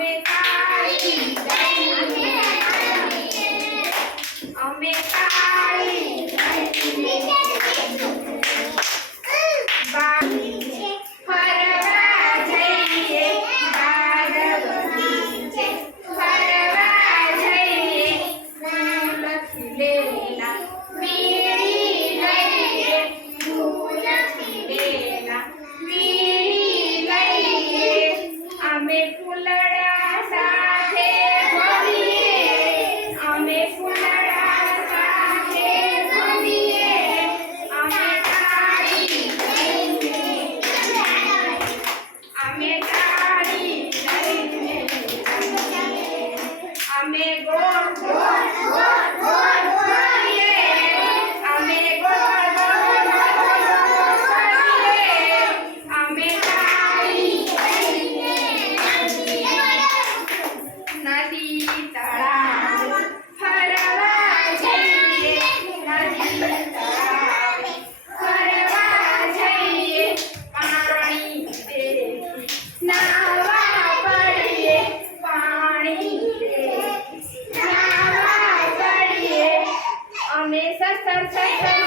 Amen. glória. Thank you.